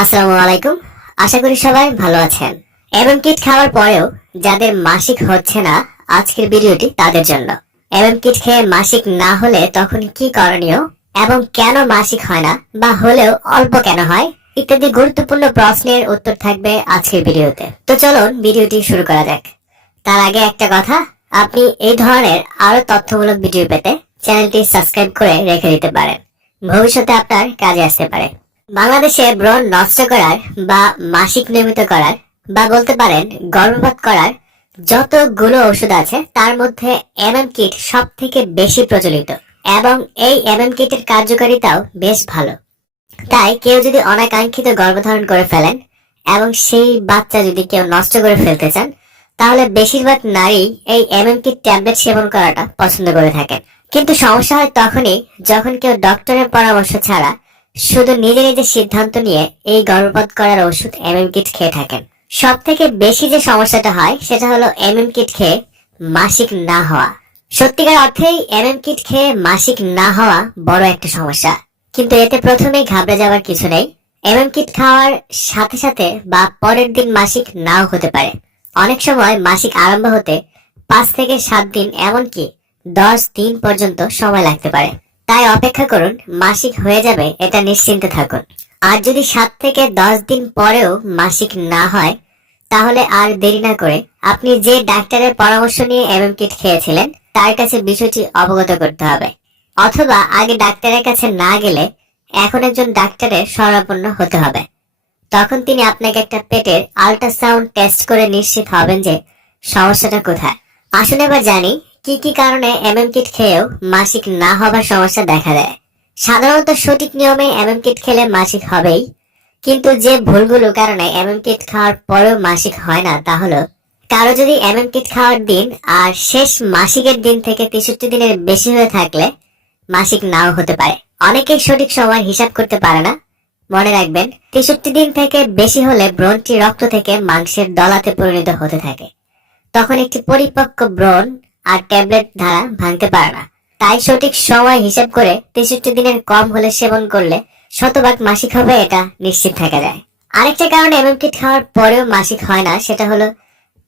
আসসালামু আলাইকুম। আশা করি সবাই ভালো আছেন। এবং কিট খাওয়ার পরেও যাদের মাসিক হচ্ছে না, আজকের ভিডিওটি তাদের জন্য। এবং কিট খেয়ে মাসিক না হলে তখন কি করণীয় এবং কেন মাসিক হয় না বা হলেও অল্প কেন হয় ইত্যাদি গুরুত্বপূর্ণ প্রশ্নের উত্তর থাকবে আজকের ভিডিওতে। তো চলুন ভিডিওটি শুরু করা যাক। তার আগে একটা কথা, আপনি এই ধরনের আরও তথ্যমূলক ভিডিও পেতে চ্যানেলটি সাবস্ক্রাইব করে রেখে দিতে পারেন। ভবিষ্যতে আপনার কাজে আসতে পারে। বাংলাদেশে ব্রণ নষ্ট করার বা মাসিক নিয়মিত করার বা বলতে পারেন গর্ভপাত করার যতগুলো ওষুধ আছে, তার মধ্যে এমএম কিট সব থেকে বেশি প্রচলিত এবং এই এমএম কিটের কার্যকারিতাও বেশ ভালো। তাই কেউ যদি অনাকাঙ্ক্ষিত গর্ভধারণ করে ফেলেন এবং সেই বাচ্চা যদি কেউ নষ্ট করে ফেলতে চান, তাহলে বেশিরভাগ নারী এই এমএম কিট ট্যাবলেট সেবন করাটা পছন্দ করে থাকেন। কিন্তু সমস্যা হয় তখনই যখন কেউ ডক্টরের পরামর্শ ছাড়া শুধু নিজে নিজে সিদ্ধান্ত নিয়ে এই গর্ভপাত করার ওষুধ এমএম কিট খেয়ে থাকেন। সব থেকে বেশি যে সমস্যাটা হয়, সেটা হলো এমএম কিট খেয়ে মাসিক না হওয়া। সত্যিকার অর্থেই এমএম কিট খেয়ে মাসিক না হওয়া বড় একটা সমস্যা। কিন্তু এতে প্রথমেই ঘাবড়ে যাওয়ার কিছু নেই। এমএম কিট খাওয়ার সাথে সাথে বা পরের দিন মাসিক নাও হতে পারে। অনেক সময় মাসিক আরম্ভ হতে পাঁচ থেকে সাত দিন, এমনকি দশ দিন পর্যন্ত সময় লাগতে পারে। তাই অপেক্ষা করুন, মাসিক হয়ে যাবে, এটা নিশ্চিন্তে থাকুন। আর যদি সাত থেকে দশ দিন পরেও মাসিক না হয়, তাহলে আর দেরি না করে আপনি যে ডাক্তারের পরামর্শ নিয়ে এমএম কিট খেয়েছিলেন, তার কাছে বিষয়টি অবগত করতে হবে। অথবা আগে ডাক্তারের কাছে না গেলে এখন একজন ডাক্তারের শরণাপন্ন হতে হবে। তখন তিনি আপনাকে একটা পেটের আল্ট্রাসাউন্ড টেস্ট করে নিশ্চিত হবেন যে সমস্যাটা কোথায়। আসুন এবার জানি কি কি কারণে এমএম কিট খেয়েও মাসিক না হবার সমস্যা দেখা দেয়? সাধারণত সঠিক নিয়মে এমএম কিট খেলে মাসিক হবেই, কিন্তু যে ভুলগুলো কারণে এমএম কিট খাওয়ার পরেও মাসিক হয় না তা হলো, কারও যদি এমএম কিট খাওয়ার দিন আর শেষ মাসিকের দিন থেকে তেষট্টি দিনের বেশি হয়ে থাকলে মাসিক নাও হতে পারে। অনেকেই সঠিক সময় হিসাব করতে পারে না। মনে রাখবেন, তেষট্টি দিন থেকে বেশি হলে ব্রণটি রক্ত থেকে মাংসের দলাতে পরিণত হতে থাকে। তখন একটি পরিপক্ক ব্রণ আর ট্যাবলেট ধারা ভাঙতে পারে না। তাই সঠিক সময় হিসাব করে তেষট্টি দিনের কম হলে সেবন করলে শতভাগ মাসিক হবে এটা নিশ্চিত থাকা যায়। আরেকটা কারণে এমএম কিট খাওয়ার পরেও মাসিক হয় না, সেটা হলো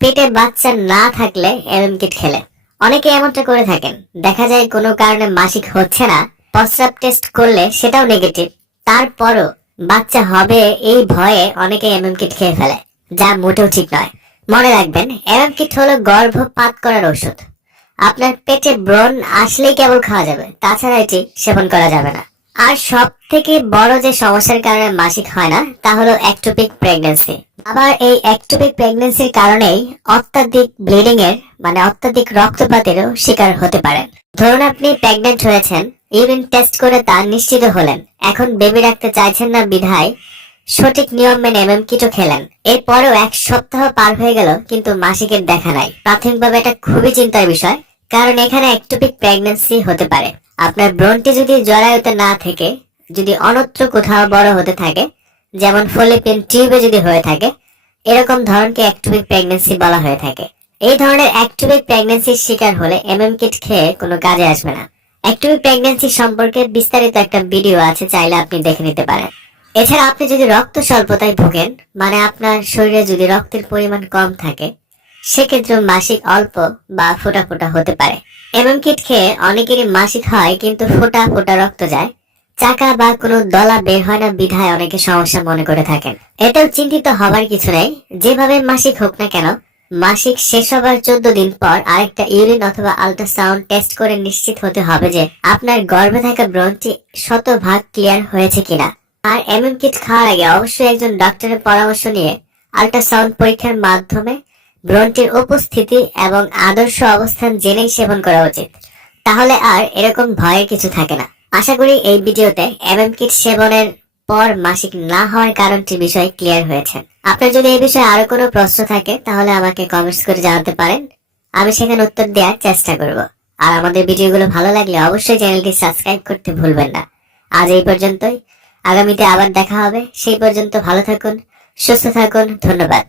পেটে বাচ্চা না থাকলে এমএম কিট খেলে। অনেকে এমনটা করে থাকেন। দেখা যায় কোনো কারণে মাসিক হচ্ছে না প্রস্রাব টেস্ট করলে সেটাও নেগেটিভ। তারপরও বাচ্চা হবে এই ভয়ে অনেকে এমএম কিট খেয়ে ফেলে, যা মোটেও ঠিক নয়। মনে রাখবেন, এমএম কিট হলো গর্ভপাত করার ওষুধ আপনার পেটে ব্রণ আসলেই কেবল খাওয়া যাবে। তাছাড়া এটি সেবন করা যাবে না। আর সব থেকে বড় যে সমস্যার কারণে মাসিক হয় না, তা হলো একটোপিক প্রেগন্যান্সি। আবার এই একটোপিক প্রেগন্যান্সির কারণেই অত্যাধিক ব্লিডিং এর মানে অত্যাধিক রক্তপাতেরও শিকার হতে পারেন। ধরুন আপনি প্রেগনেন্ট হয়েছেন, ইউরিন টেস্ট করে তা নিশ্চিত হলেন। এখন বেবি রাখতে চাইছেন না বিধায় সঠিক নিয়ম মেনে এমএম কিটো খেলেন। এরপরেও এক সপ্তাহ পার হয়ে গেল, কিন্তু মাসিকের দেখা নাই। প্রাথমিকভাবে এটা খুবই চিন্তার বিষয়। কারণ এখানে একটোপিক প্রেগন্যান্সি হতে পারে। আপনার ব্রণটি যদি জরায়ুতে না থেকে, যদি অন্যত্র কোথাও বড় হতে থাকে, যেমন ফলিপিন টিউবে যদি হয়ে থাকে, এরকম ধরনকে একটোপিক প্রেগন্যান্সি বলা হয়ে থাকে। এই ধরনের একটোপিক প্রেগন্যান্সির শিকার হলে এমএম কিট খেয়ে কোনো কাজে আসবে না। একটোপিক প্রেগন্যান্সি সম্পর্কে বিস্তারিত একটা ভিডিও আছে, চাইলে আপনি দেখে নিতে পারেন। এছাড়া আপনি যদি রক্ত স্বল্পতায় ভোগেন মানে আপনার শরীরে যদি রক্তের পরিমাণ কম থাকে সেক্ষেত্রে মাসিক অল্প বা ফোটা ফোটা হতে পারে। এমন কিট খেয়ে অনেকেরই মাসিক হয়, কিন্তু ফোটা ফোটা রক্ত যায়। চাকা বা কোনো দলা বের হয় না বিধায় অনেকে সমস্যা মনে করে থাকেন। এতেও চিন্তিত হবার কিছু নেই। যেভাবে মাসিক হোক না কেন, মাসিক শেষ হবার চোদ্দ দিন পর আরেকটা ইউরিন অথবা আল্ট্রাসাউন্ড টেস্ট করে নিশ্চিত হতে হবে যে আপনার গর্ভে থাকা ব্রণটি শতভাগ ক্লিয়ার হয়েছে কিনা। আর এমএম কিট খাওয়ার আগে অবশ্যই একজন ডক্টরের পরামর্শ নিয়ে আল্ট্রাসাউন্ড পরীক্ষার মাধ্যমে ব্রণটির উপস্থিতি এবং আদর্শ অবস্থান জেনেই সেবন করা উচিত। তাহলে আর এরকম ভয়ের কিছু থাকে না। আশা করি এই ভিডিওতে এমএম কিট সেবনের পর মাসিক না হওয়ার কারণটি বিষয়ে ক্লিয়ার হয়েছে। আপনার যদি এই বিষয়ে আরও কোনো প্রশ্ন থাকে, তাহলে আমাকে কমেন্টস করে জানাতে পারেন। আমি সেখানে উত্তর দেওয়ার চেষ্টা করব। আর আমাদের ভিডিওগুলো ভালো লাগলে অবশ্যই চ্যানেলটি সাবস্ক্রাইব করতে ভুলবেন না। আজ এই পর্যন্তই। আগামীতে আবার দেখা হবে। সেই পর্যন্ত ভালো থাকুন, সুস্থ থাকুন, ধন্যবাদ।